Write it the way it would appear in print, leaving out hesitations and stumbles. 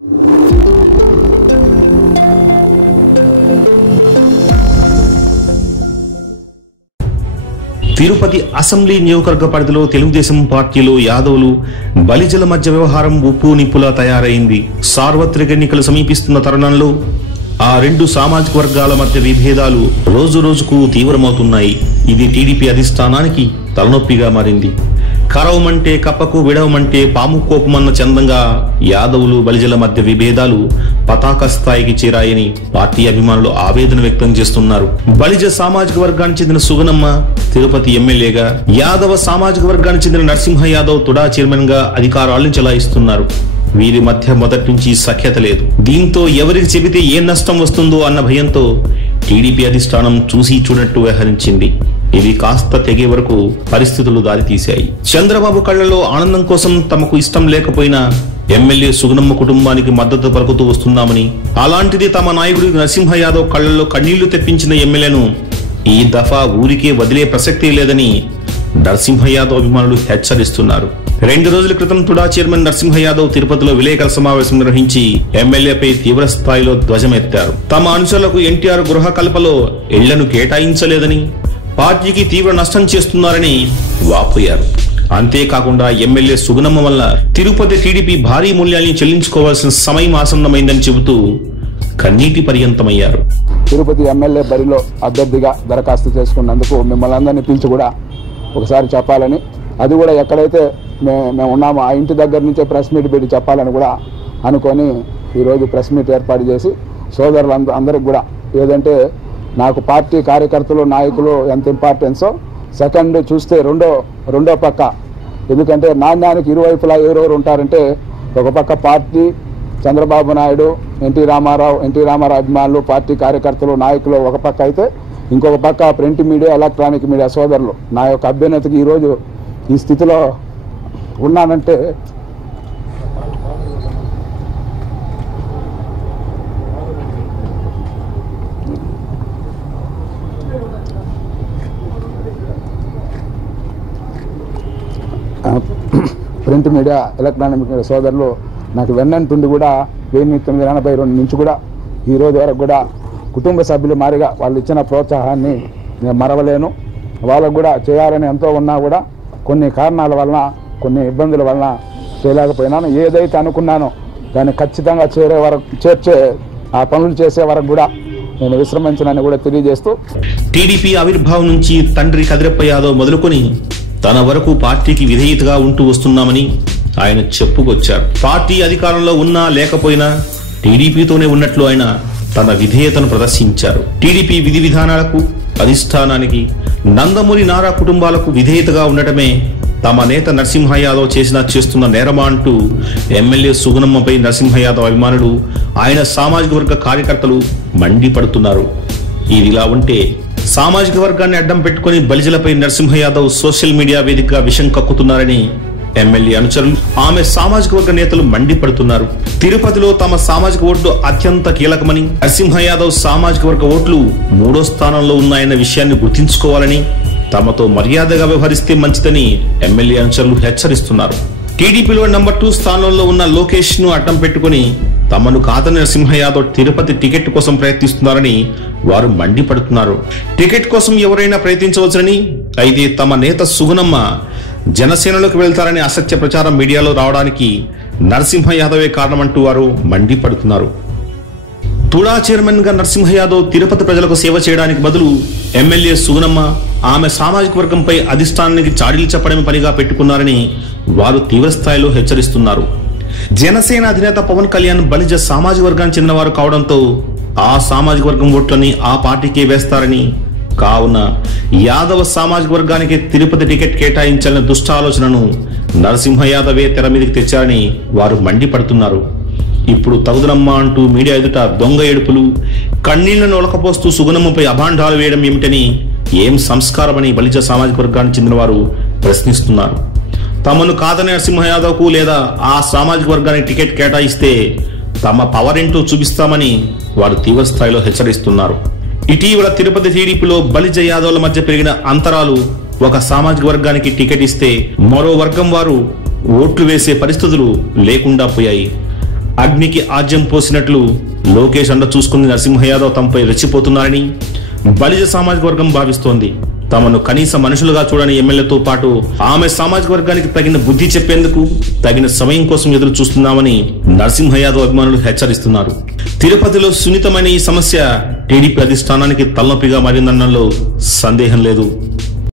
Tirupati assembly నియోజకవర్గ పరిధిలో తెలుగుదేశం పార్టీలో యాదవులు బలిజల మధ్య వ్యవహారం ఉప్పు నిప్పులా తయారైంది. సార్వత్రిక ఎన్నికలు సమీపిస్తున్న తరుణంలో ఆ రెండు సామాజిక వర్గాల మధ్య విభేదాలు రోజు రోజుకు తీవ్రమవుతున్నాయి. ఇది టీడీపీ అధిష్టానానికి తలనొప్పిగా మారింది. కరవమంటే కప్పకు విడవమంటే పాము కోపమన్న చందంగా యాదవులు బలిజల మధ్య విభేదాలు పతాక స్థాయికి చేరాయని పార్టీ అభిమానులు ఆవేదన వ్యక్తం చేస్తున్నారు. బలిజ సామాజిక వర్గానికి చెందిన సుగనమ్మ తిరుపతి ఎమ్మెల్యేగా, యాదవ సామాజిక వర్గానికి చెందిన నరసింహ యాదవ్ తుడా చైర్మన్ గా అధికారాలను చెలాయిస్తున్నారు. వీరి మధ్య మొదటి నుంచి సఖ్యత లేదు. దీంతో ఎవరికి చెబితే ఏ నష్టం వస్తుందో అన్న భయంతో టీడీపీ అధిష్టానం చూసి చూడట్టు వ్యవహరించింది. ఇవి కాస్త తెగే వరకు పరిస్థితులు దారితీశాయి. చంద్రబాబు కళ్లలో ఆనందం కోసం తమకు ఇష్టం లేకపోయినా ఎమ్మెల్యే సుగనమ్మ కుటుంబానికి మద్దతు పలుకుతూ వస్తున్నామని, అలాంటిది తమ నాయకుడి నరసింహ యాదవ్ కళ్లలో కన్నీళ్లు తెప్పించిన ఎమ్మెల్యేను ఈ దఫా ఊరికే వదిలే ప్రసక్తే లేదని నరసింహ యాదవ్ అభిమానులు హెచ్చరిస్తున్నారు. 2 రోజుల క్రితం తుడా చైర్మన్ నరసింహ యాదవ్ తిరుపతిలో విలేకరుల సమావేశం నిర్వహించి ఎమ్మెల్యేపై తీవ్ర స్థాయిలో ధ్వజమెత్తారు. తమ అనుచరులకు ఎన్టీఆర్ గృహ కల్పలో ఇళ్లను కేటాయించలేదని, పార్టీకి తీవ్ర నష్టం చేస్తున్నారని వాపోయారు. అంతేకాకుండా ఎమ్మెల్యే సుగనమ్మ వల్ల తిరుపతి టీడీపీ భారీ మూల్యాన్ని చెల్లించుకోవాల్సిన సమయం ఆసన్నమైందని చెబుతూ కన్నీటి పర్యంతమయ్యారు. తిరుపతి ఎమ్మెల్యే బరిలో అభ్యర్థిగా దరఖాస్తు చేసుకున్నందుకు మిమ్మల్ని అందరినీ పిలిచి కూడా ఒకసారి చెప్పాలని, అది కూడా ఎక్కడైతే మేము ఉన్నామో ఆ ఇంటి దగ్గర నుంచే ప్రెస్ మీట్ పెట్టి చెప్పాలని కూడా అనుకొని ఈరోజు ప్రెస్ మీట్ ఏర్పాటు చేసి సోదరులు అందరికి కూడా ఏదంటే నాకు పార్టీ కార్యకర్తలు నాయకులు ఎంత ఇంపార్టెన్సో, సెకండ్ చూస్తే రెండో పక్క, ఎందుకంటే నాణ్యానికి ఇరువైపులా ఎవరెవరు ఉంటారంటే ఒక పక్క పార్టీ చంద్రబాబు నాయుడు, ఎన్టీ రామారావు అభిమానులు, పార్టీ కార్యకర్తలు నాయకులు ఒక పక్క అయితే, ఇంకొక పక్క ప్రింట్ మీడియా ఎలక్ట్రానిక్ మీడియా సోదరులు. నా యొక్క అభ్యున్నతికి ఈరోజు ఈ స్థితిలో ఉన్నానంటే ప్రింట్ మీడియా ఎలక్ట్రానిక్ మీడియా సోదరులు నాకు వెన్నంటుండి కూడా 1982 నుంచి కూడా ఈరోజు వరకు కూడా కుటుంబ సభ్యులు మారిగా వాళ్ళు ఇచ్చిన ప్రోత్సాహాన్ని నేను మరవలేను. వాళ్ళకు కూడా చేయాలని ఎంతో ఉన్నా కూడా కొన్ని కారణాల వలన, కొన్ని ఇబ్బందుల వలన చేయలేకపోయినాను. ఏదైతే అనుకున్నానో దాన్ని ఖచ్చితంగా చేర్చే ఆ పనులు చేసే వరకు కూడా నేను విశ్రమించనని కూడా తెలియజేస్తూ, టీడీపీ ఆవిర్భావం నుంచి తండ్రి కదిరప్ప యాదవ్ మొదలుకొని తన వరకు పార్టీకి విధేయతగా ఉంటూ వస్తున్నామని ఆయన చెప్పుకొచ్చారు. పార్టీ అధికారంలో ఉన్నా లేకపోయినా టీడీపీతోనే ఉన్నట్లు ఆయన తన విధేయతను ప్రదర్శించారు. టీడీపీ విధి విధానాలకు, అధిష్టానానికి, నందమూరి నారా కుటుంబాలకు విధేయతగా ఉండటమే తమ నేత నరసింహ యాదవ్ చేస్తున్న నేరమా అంటూ ఎమ్మెల్యే సుగనమ్మపై నరసింహ యాదవ్ అభిమానులు, ఆయన సామాజిక వర్గ కార్యకర్తలు మండిపడుతున్నారు. ఇదిలా ఉంటే సామాజిక వర్గాన్ని అడ్డం పెట్టుకుని బలిజలపై నరసింహ యాదవ్ సోషల్ మీడియా వేదికగా విషం కక్కుతున్నారని ఎమ్మెల్యే అనుచరులు, ఆమె సామాజిక వర్గ నేతలు మండిపడుతున్నారు. తిరుపతిలో తమ సామాజిక ఓట్లు అత్యంత కీలకమని, నరసింహ యాదవ్ సామాజిక వర్గ ఓట్లు 3వ స్థానంలో ఉన్నాయన్న విషయాన్ని గుర్తుంచుకోవాలని, తమతో మర్యాదగా వ్యవహరిస్తే మంచిదని ఎమ్మెల్యే అనుచరులు హెచ్చరిస్తున్నారు. టీడీపీలో నంబర్ 2 స్థానంలో ఉన్న లోకేష్ ను అడ్డం పెట్టుకుని తమను కాదని నరసింహ యాదవ్ తిరుపతి టికెట్ కోసం ప్రయత్నిస్తున్నారని వారు మండిపడుతున్నారు. టికెట్ కోసం ఎవరైనా ప్రయత్నించవచ్చునని, అయితే తమ నేత సుగనమ్మ జనసేనలోకి వెళ్తారని అసత్య ప్రచారం మీడియాలో రావడానికి నరసింహ యాదవే కారణమంటూ వారు మండిపడుతున్నారు. తుడా చైర్మన్ గా నరసింహ యాదవ్ తిరుపతి ప్రజలకు సేవ చేయడానికి బదులు ఎమ్మెల్యే సుగనమ్మ ఆమె సామాజిక వర్గంపై అధిష్టానానికి చాడీలు చెప్పడమే పనిగా పెట్టుకున్నారని వారు తీవ్రస్థాయిలో హెచ్చరిస్తున్నారు. జనసేన అధినేత పవన్ కళ్యాణ్ బలిజ సామాజిక వర్గానికి చెందిన వారు కావడంతో ఆ సామాజిక వర్గం ఓట్లని ఆ పార్టీకే వేస్తారని, కావున యాదవ సామాజిక వర్గానికి తిరుపతి టికెట్ కేటాయించాలనే దుష్టాలోచనను నరసింహ యాదవే తెర మీదకి తెచ్చారని వారు మండిపడుతున్నారు. ఇప్పుడు తగుదనమ్మా అంటూ మీడియా ఎదుట దొంగ ఏడుపులు, కన్నీళ్లను ఒలకపోస్తూ సుగనమ్మపై అభాండాలు వేయడం ఏమిటని, ఏం సంస్కారమని బలిజ సామాజిక వర్గానికి చెందిన వారు ప్రశ్నిస్తున్నారు. తమను కాదని నరసింహ యాదవ్కు లేదా ఆ సామాజిక వర్గానికి టికెట్ కేటాయిస్తే తమ పవర్ ఏంటో చూపిస్తామని వారు తీవ్ర స్థాయిలో హెచ్చరిస్తున్నారు. ఇటీవల తిరుపతి టీడీపీలో బలిజ యాదవ్ల మధ్య పెరిగిన అంతరాలు, ఒక సామాజిక వర్గానికి టికెట్ ఇస్తే మరో వర్గం వారు ఓట్లు వేసే పరిస్థితులు లేకుండా పోయాయి. అగ్నికి ఆజ్యం పోసినట్లు లోకేష్ అండ చూసుకుని నరసింహ యాదవ్ తమపై రెచ్చిపోతున్నారని బలిజ సామాజిక వర్గం భావిస్తోంది. తమను కనీస మనుషులుగా చూడని ఎమ్మెల్యేతో పాటు ఆమె సామాజిక వర్గానికి తగిన బుద్ధి చెప్పేందుకు తగిన సమయం కోసం ఎదురు చూస్తున్నామని నరసింహ యాదవ్ అభిమానులు హెచ్చరిస్తున్నారు. తిరుపతిలో సున్నితమైన ఈ సమస్య టీడీపీ అధిష్టానానికి తలనొప్పిగా మారిందనడంలో సందేహం లేదు.